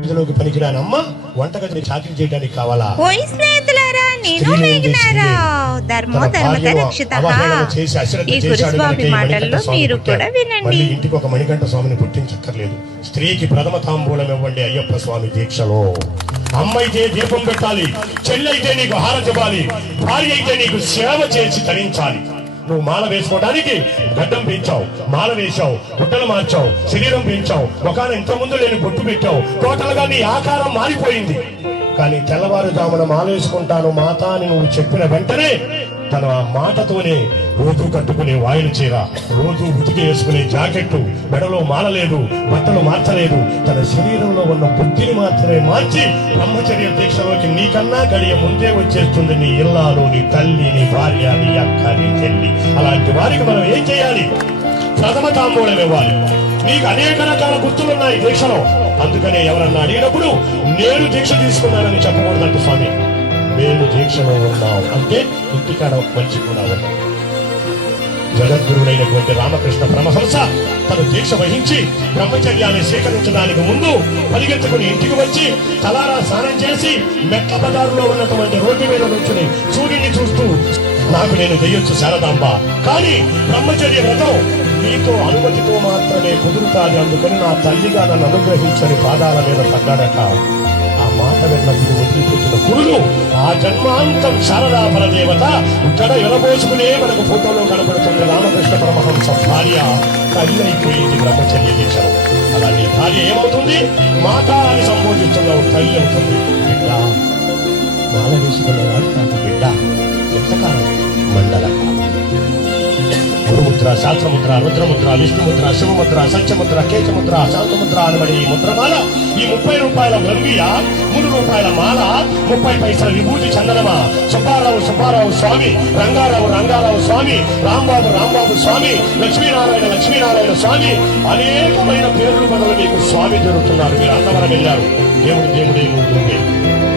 ఇందులోకి పనికిరాని అమ్మ వంటగదిని చాకరీ చేయడానికి కావాలా? ఓయ్ స్నేహితులారా, నేను మేఘనారా, ధర్మో ధర్మత రక్షితః. ఈ గురుస్వామి మాటల్లో మీరు కూడా వినండి. ఇంటికి ఒక మణికంఠ స్వామిని పుట్టించక్కర్లేదు. స్త్రీకి ప్రథమ తాంబూలం ఇవ్వండి అయ్యప్ప స్వామి దీక్షలో. అమ్మ అయితే దీపం పెట్టాలి, చెల్లైతే నీకు హారతి ఇవ్వాలి, భార్య అయితే నీకు సేవ చేసి తరించాలి. నువ్వు మాల వేసుకోవడానికి గడ్డం పెంచావు, మాల వేశావు, గుడ్డలు మార్చావు, శరీరం పెంచావు, ఒకవేళ ఇంత ముందు లేని బొట్టు పెట్టావు, టోటల్ గా నీ ఆకారం మారిపోయింది. కానీ తెల్లవారుజామున మాల వేసుకుంటాను మాత అని నువ్వు చెప్పిన వెంటనే తన ఆ మాటతోనే రోజు కట్టుకునే వాయిలు చీర, రోజు ఉతికి వేసుకునే జాకెట్టు, మెడలో మాలలేదు, బట్టలు మార్చలేదు, తన శరీరంలో ఉన్న బుద్ధిని మాత్రమే మార్చి బ్రహ్మచర్య దీక్షలోకి నీకన్నా గడియ ముందే వచ్చేస్తుంది నీ ఇల్లాలు, నీ తల్లి, నీ భార్య, నీ అక్క, నీ చెల్లి. అలాంటి వారికి మనం ఏం చేయాలి? ప్రథమ తాంబూలం ఇవ్వాలి. నీకు అనేక రకాల గుర్తులున్నాయి దీక్షలో. అందుకనే ఎవరన్నా అడిగినప్పుడు నేను దీక్ష తీసుకున్నానని చెప్పకూడదంట స్వామి. మేము దీక్షలో ఉన్నాం అంటే ఇంటికాడ మంచి కూడా ఉన్నాం. జగద్గురుడైనటువంటి రామకృష్ణ పరమహంస తను దీక్ష వహించి బ్రహ్మచర్యాన్ని స్వీకరించడానికి ముందు పరిగెత్తుకుని ఇంటికి వచ్చి తలారా స్నానం చేసి మెట్ల బజారులో ఉన్నటువంటి రోడ్డు మీద నుంచుని సూర్యుడిని చూస్తూ నాకు నేను చెయ్యొచ్చు శారదాంబ, కానీ బ్రహ్మచర్య వ్రతం నీతో అనుమతితో మాత్రమే కుదురుతాది, అందుకని నా తల్లిగా నన్ను అనుగ్రహించని పాదాల మీద పడ్డాడట. ఆ మాట విన్నప్పుడు వదిలిపెట్టిన గురులు ఆ జన్మాంతం శారదా పరదేవత ఇక్కడ విరబోసుకునే మనకు ఫోటోలో కనబడుతుంది. రామకృష్ణ పరమహంస భార్య తల్లి అయిపోయింది బ్రహ్మచర్య దీక్షలో. అలా నీ భార్య ఏమవుతుంది? మాత అని సంబోధిస్తున్నావు, తల్లి అవుతుంది. బిడ్డ మాల వేసుకున్నవాడు నాకు బిడ్డ. ఎంతకాలం? మండల గురుముద్ర, శాస్త్రముద్ర, రుద్రముద్ర, విష్ణుముద్ర, శివముద్ర, సత్యముద్ర, కేశముద్ర, శాంతముద్ర అనబడి ఈ ముద్రమాల, ఈ 30 రూపాయల గంగియ, 3 రూపాయల మాల, 30 పైసల విభూతి చందనమా, సుబ్బారావు స్వామి, రంగారావు స్వామి, రాంబాబు స్వామి, లక్ష్మీనారాయణ స్వామి, అనేకమైన పేర్లు బదులు మీకు స్వామి దొరుకుతున్నారు. మీరు అన్నవరం వెళ్ళారు, దేవుడే నువ్వే.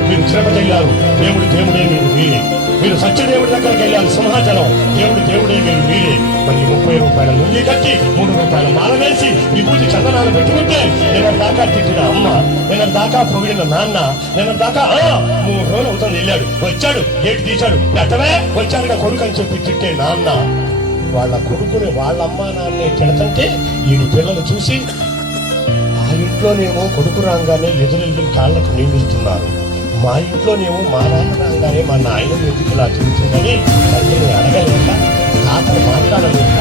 మీరు తిరుపతి వెళ్ళారు, దేవుడే మీరు మీరే. మీరు సత్యదేవుడి దగ్గరికి వెళ్ళారు, సింహాచలం, దేవుడే మీరు మీరే. మరి 30 రూపాయల నుండి కట్టి 3 రూపాయల మాల వేసి విభూతి చందనాలు పెట్టుకుంటే నిన్న దాకా తిట్టిన అమ్మ, నిన్న దాకా పొగిడిన నాన్న, నిన్న దాకా 3 రోజులు అవుతుంది వెళ్ళాడు, వచ్చాడు, గేటు తీశాడు, ఎట్టవే వచ్చాడుగా కొడుకు అని చెప్పి తిట్టే నాన్న వాళ్ళ కొడుకుని వాళ్ళ అమ్మ నాన్నే తిడతంటే ఈ పిల్లలు చూసి ఆ ఇంట్లోనేమో కొడుకు రాగానే ఎదురెళ్ళి కాళ్ళకు నీళ్ళిస్తున్నారు, మా ఇంట్లోనేమో మా నాన్న రాగానే మా నాయన ఎందుకు ఇలా తిరుగుతుందని తండ్రిని అడగలేక, తాతను మాట్లాడలేక,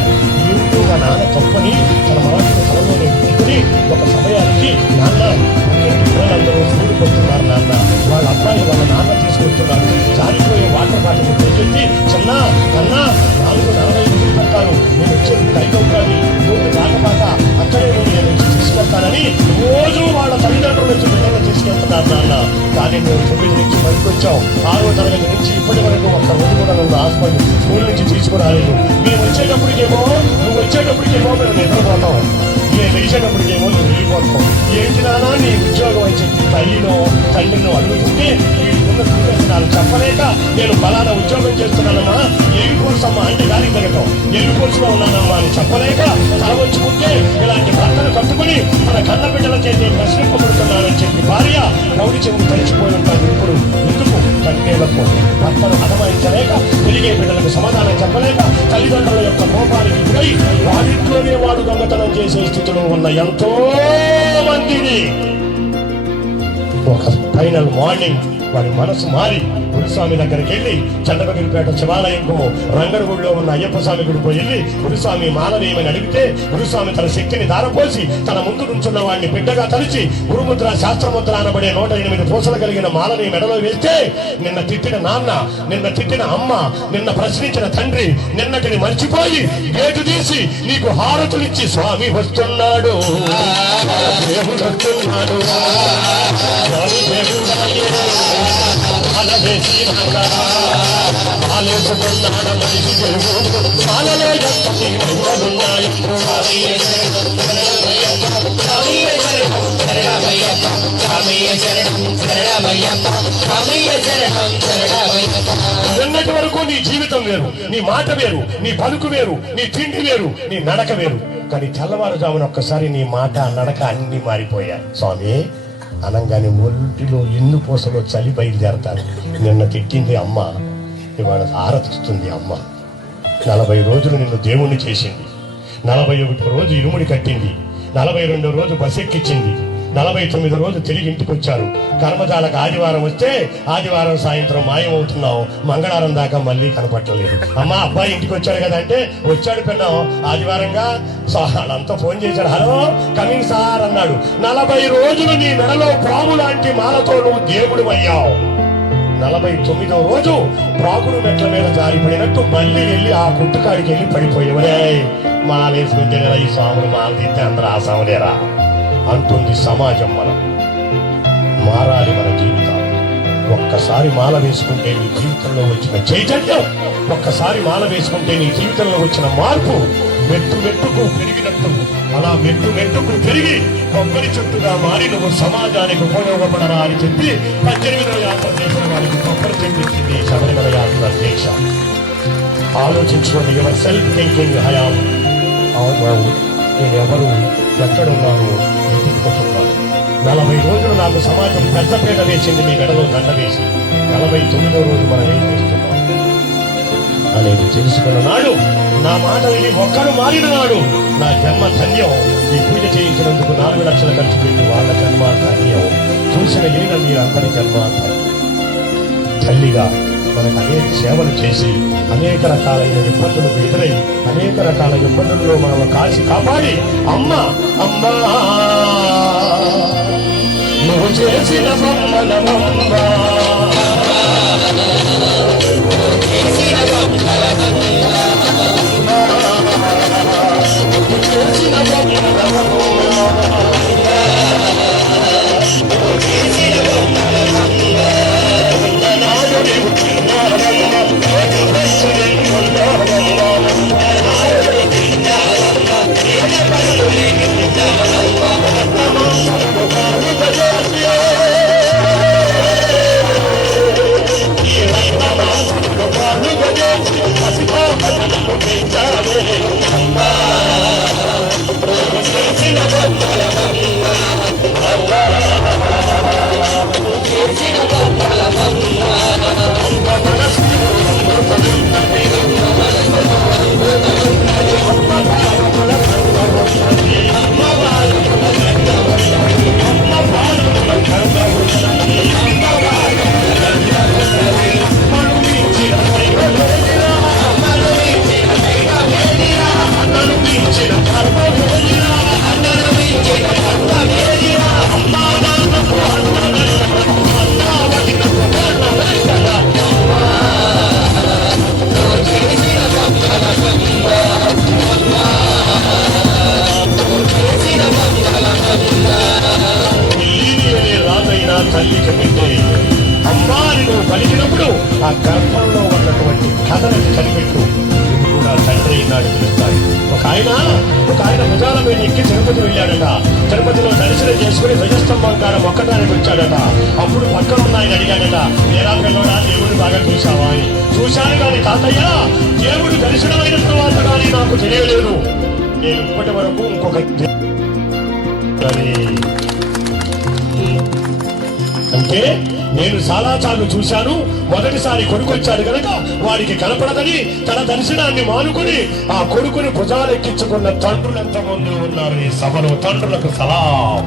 ఇంట్లో మా నాన్న తప్పని తన మనసును తనలో పెట్టుకుని ఒక సమయానికి నాన్న పిల్లలందరూ స్కూల్ కొడుతున్నారు, నాన్న వాళ్ళ అబ్బాయి వాళ్ళ నాన్న తీసుకొస్తున్నారు, జారిపోయే వాటర్ బాటిల్ తెచ్చి చిన్న అన్నా 4:40 పెడతాను, నేను వచ్చేది 5 అవుతుంది, నువ్వు తాగబాక అక్కడే నేను తీసుకెళ్తానని రోజు వాళ్ళ తల్లిదండ్రుల నుంచి బిడ్డలు తీసుకెళ్తున్నారు నాన్న. కానీ నువ్వు 9 నుంచి 10కి వచ్చావు, 6వ తరగతి నుంచి ఇప్పటి వరకు ఒక్క రోజు కూడా నన్ను హాస్పిటల్ స్కూల్ నుంచి తీసుకురాలేదు. మేము వచ్చేటప్పటికేమో మేము నిద్రపోతాం, మేము వేసేటప్పటికేమో నువ్వు వెళ్ళిపోతాం. ఏంటి నాన్న నీ ఉద్యోగం అని చెప్పి తల్లిని అడుగుతుంటే వీళ్ళకున్న ప్రయోజనాలు చెప్పలేక నేను బలానా ఉద్యోగం చేస్తున్నానమ్మా, ఎయిర్ ఫోర్స్ అమ్మా అంటే గాలికి తగ్గటం, ఎయిర్ ఫోర్స్ లో ఉన్నానమ్మా అని చెప్పలేక తల వచ్చుకుంటే ఇలాంటి భర్తను కట్టుకుని తన కన్న బిడ్డల చేతి ప్రశ్నింపబడుతున్నానని చెప్పి భార్య రౌడి చెవులు తడిచిపోయి ఉంటాడు. ఇప్పుడు ఎందుకు? కన్నేళ్లకు భర్తను అదమాయించలేక పెరిగే బిడ్డలకు సమాధానం చెప్పలేక తల్లిదండ్రుల యొక్క కోపానికి గురై వాడింట్లోనే వాడు దొంగతనం చేసే స్థితిలో ఉన్న ఎంతో మందిని ఒక ఫైనల్ మార్నింగ్ వారి మనసు మారి గురుస్వామి దగ్గరికి వెళ్ళి చంద్రగిరిపేట శివాలయంకు రంగడుగుడిలో ఉన్న అయ్యప్ప స్వామి గుడికి వెళ్ళి గురుస్వామి మాలవేయమని అడిగితే గురుస్వామి తన శక్తిని దారపోసి తన ముందు నుంచున్న వాడిని బిడ్డగా తలిచి గురుముద్ర, శాస్త్రముద్ర అనబడే 108 పూసలు కలిగిన మాలని మెడలో వేస్తే నిన్న తిట్టిన నాన్న, నిన్న తిట్టిన అమ్మ, నిన్న ప్రశ్నించిన తండ్రి నిన్నటిని మర్చిపోయి గేటు తీసి నీకు హారతులిచ్చి స్వామి వస్తున్నాడు, దేవుడు వస్తున్నాడు, నిన్నటి వరకు నీ జీవితం వేరు, నీ మాట వేరు, నీ పలుకు వేరు, నీ తిండి వేరు, నీ నడక వేరు. కానీ తెల్లవారుజామున ఒక్కసారి నీ మాట నడక అన్ని మారిపోయాయి. స్వామి అనగానే ఒంటిలో ఎన్ను పూసలో చలి బయలుదేరతారు. నిన్న తిట్టింది అమ్మ, ఇవాళ ఆరతిస్తుంది అమ్మ. 40 రోజులు నిన్ను దేవుణ్ణి చేసింది, 41 రోజు ఇరుముడి కట్టింది, 42 రోజు బస్ ఎక్కించింది, 49 రోజు తిరిగి ఇంటికి వచ్చారు. కర్మజాలకు ఆదివారం వస్తే ఆదివారం సాయంత్రం మాయమవుతున్నావు, మంగళవారం దాకా మళ్ళీ కనపట్టలేదు. అమ్మ అబ్బాయి ఇంటికి వచ్చాడు కదా అంటే వచ్చాడు పెన్నాం ఆదివారంగా. వాళ్ళంతా ఫోన్ చేశాడు, హలో కమింగ్ సార్ అన్నాడు. 40 రోజులు నీ మెడలో పాము లాంటి మాలతో నువ్వు దేవుడు అయ్యావు. 49వ రోజు ప్రాకుడు మెట్ల మీద జారిపడినట్టు మళ్ళీ వెళ్ళి ఆ పుట్టుకాడికి వెళ్ళి పడిపోయేవరే. మాలేసుకుంటే ఈ స్వాములు మాల తింటే అందరూ ఆ సాములేరా అంటుంది సమాజం. మనం మారాలి మన జీవితాలు. ఒక్కసారి మాల వేసుకుంటే నీ జీవితంలో వచ్చిన చైతన్యం, ఒక్కసారి మాల వేసుకుంటే నీ జీవితంలో వచ్చిన మార్పు మెట్టు మెట్టుకు పెరిగినట్టు అలా మెట్టు మెట్టుకు పెరిగి కొబ్బరి చెట్టుగా మారి నువ్వు సమాజానికి ఉపయోగపడరా అని చెప్పి 18వ యాత్ర చేసిన వారికి కొబ్బరి చెట్టు ఇచ్చింది శబరిమల యాత్ర దీక్ష. ఆలోచించుకోండి. ఎవరు సెల్ఫ్ థింకింగ్ హయాం. నేను ఎవరు ఎక్కడున్నాను వెతుక్కుంటున్నాను. 40 రోజులు నాకు సమాజం పెద్దపీట వేసింది, మీ మెడలో దండ వేసి. 49వ రోజు మనం ఏం చేస్తున్నాం అనేది తెలుసుకున్న నాడు, నా మాట విని ఒక్కరు మారిన నాడు నా జన్మ ధన్యం. ఈ పూజ చేయించినందుకు 4 లక్షలు ఖర్చు పెట్టి వాళ్ళ జన్మ ధన్యం. చూసిన ఎరిన మీరందరి జన్మ ధన్యం. తల్లిగా మనకు అనేక సేవలు చేసి అనేక రకాలైన ఇబ్బందులకు ఎదురై అనేక రకాల ఇబ్బందుల్లో మనం కాల్చి కాపాడి అమ్మ అమ్మా నువ్వు చేసిన బొమ్మలమమ్మా తల్లికి బిడ్డే అమ్మాని నువ్వు పలికినప్పుడు ఆ గర్భంలో ఉన్నటువంటి కథలకు కనిపెట్టు కూడా తండ్రి నాడు పిలుస్తాడు. ఒక ఆయన భుజాల మీద ఎక్కి తిరుపతి వెళ్ళాడట. తిరుపతిలో దర్శనం చేసుకుని ధ్వజస్తంభం కాడ మొక్కడానికి వచ్చాడట. అప్పుడు పక్కన ఉన్న ఆయన అడిగాడట, ఏరా పిల్లడా దేవుడు బాగా చూసావా అని. చూశాను కానీ తాతయ్య దేవుడు దర్శనమైన తర్వాత కానీ నాకు తెలియలేదు. నేను ఇప్పటి వరకు ఇంకొక అంటే నేను చాలాసార్లు చూశాను. మొదటిసారి కొడుకు వచ్చాడు కనుక వాడికి కనపడదని తన దర్శనాన్ని మానుకుని ఆ కొడుకుని భుజాలెక్కించుకున్న తండ్రులు ఎంతమంది ఉన్నారు ఈ సభలో. తండ్రులకు సలాం.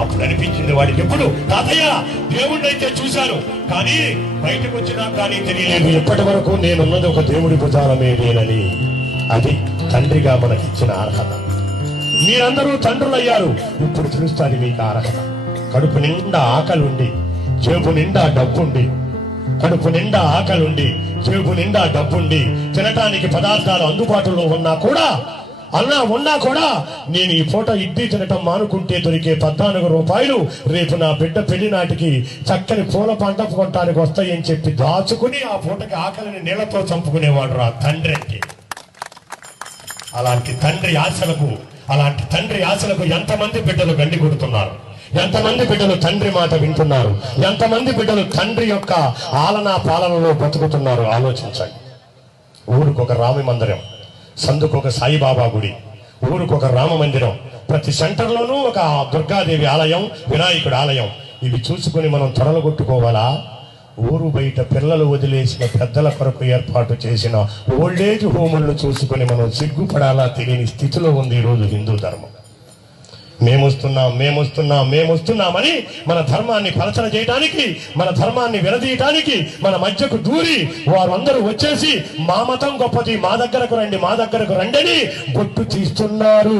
అప్పుడు అనిపించింది వాడికి, ఎప్పుడు తాతయ్య దేవుణ్ణి అయితే చూశాను కానీ బయటకు వచ్చినా కానీ తెలియలేదు. ఇప్పటి వరకు నేనున్నది ఒక దేవుడి భుజాల మీదేనని. అది తండ్రిగా మనకిచ్చిన అర్హత. మీరందరూ తండ్రులయ్యారు. ఇప్పుడు తెలుస్తుంది మీకు అర్హత. కడుపు నిండా ఆకలుండి జేబు నిండా డబ్బుండి, కడుపు నిండా ఆకలుండి జేబు నిండా డబ్బుండి తినటానికి పదార్థాలు అందుబాటులో ఉన్నా కూడా నేను ఈ పూట ఇడ్లీ తినటం మానుకుంటే దొరికే 14 రూపాయలు రేపు నా బిడ్డ పెళ్లి నాటికి చక్కని పూల పంట కొనటానికి వస్తాయని చెప్పి దాచుకుని ఆ పూటకి ఆకలిని నీళ్లతో చంపుకునేవాడు రా తండ్రి అంటే. అలాంటి తండ్రి ఆశలకు ఎంతమంది బిడ్డలు గండి కొడుతున్నారు, ఎంతమంది బిడ్డలు తండ్రి మాట వింటున్నారు, ఎంతమంది బిడ్డలు తండ్రి యొక్క ఆలనా పాలనలో బతుకుతున్నారు ఆలోచించండి. ఊరికొక రామ మందిరం, సందుకొక సాయిబాబా గుడి, ఊరికొక రామ మందిరం, ప్రతి సెంటర్లోనూ ఒక దుర్గాదేవి ఆలయం, వినాయకుడి ఆలయం. ఇవి చూసుకుని మనం తొడలుగొట్టుకోవాలా? ఊరు బయట పిల్లలు వదిలేసిన పెద్దల కొరకు ఏర్పాటు చేసిన ఓల్డేజ్ హోములను చూసుకుని మనం సిగ్గుపడాలా తెలియని స్థితిలో ఉంది ఈరోజు హిందూ ధర్మం. మేమొస్తున్నామని మన ధర్మాన్ని పలచన చేయడానికి, మన ధర్మాన్ని విడదీయటానికి మన మధ్యకు దూరి వారందరూ వచ్చేసి మా మతం గొప్పది, మా దగ్గరకు రండి అని బొట్టు తీస్తున్నారు,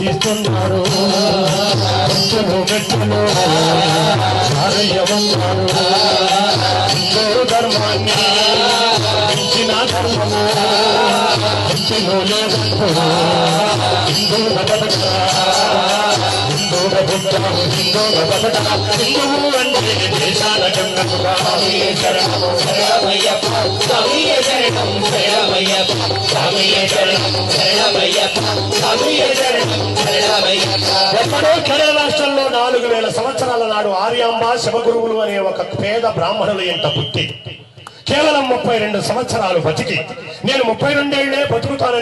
తీస్తున్నారు. హిందూ ధర్మాన్ని ఎక్కడో కేరళ రాష్ట్రంలో 4000 సంవత్సరాల నాడు ఆర్యాంబ శివగురువులు అనే ఒక పేద బ్రాహ్మణుల ఇంట పుట్టి కేవలం 32 సంవత్సరాలు బతికి నేను 32 ఏళ్లే బతుకుతాను